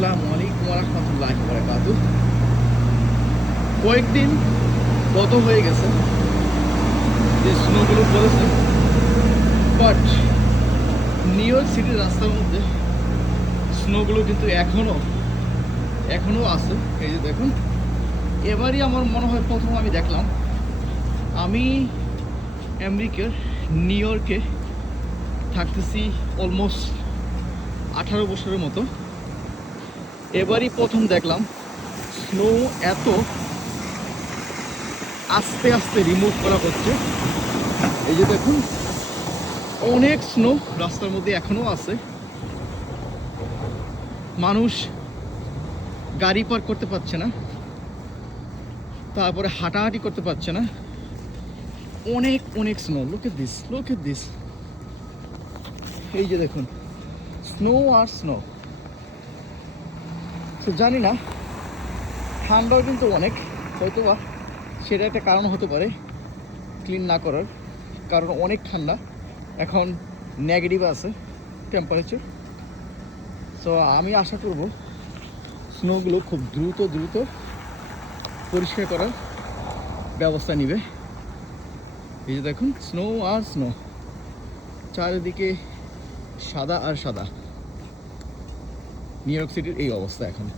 আসসালামু আলাইকুম ওয়া রাহমাতুল্লাহি ওয়া বারাকাতুহু। কয়েকদিন গত হয়ে গেছে যে স্নোগুলো পড়েছে, বাট নিউ ইয়র্ক সিটির রাস্তার মধ্যে স্নোগুলো কিন্তু এখনো আছে। এই যে দেখুন, এবারই আমার মনে হয় প্রথম আমি দেখলাম। আমি আমেরিকার নিউ ইয়র্কে থাকতেছি অলমোস্ট 18 বছরের মতো। এবারই প্রথম দেখলাম স্নো এত আস্তে আস্তে রিমুভ করা হচ্ছে। এই যে দেখুন, অনেক স্নো রাস্তার মধ্যে এখনো আছে। মানুষ গাড়ি পার করতে পারছে না, তারপরে হাঁটাহাঁটি করতে পারছে না। অনেক অনেক স্নো। Look at this. এই যে দেখুন, স্নো আর স্নো। তো জানি না, ঠান্ডাও কিন্তু অনেক, হয়তোবা সেটা একটা কারণ হতে পারে ক্লিন না করার, কারণ অনেক ঠান্ডা। এখন নেগেটিভ আছে টেম্পারেচার। সো আমি আশা করব স্নোগুলো খুব দ্রুত পরিষ্কার করার ব্যবস্থা নিবে। এই যে দেখুন, স্নো আর স্নো, চারিদিকে সাদা আর সাদা। নিউ ইয়র্ক সিটির এই অবস্থা এখন।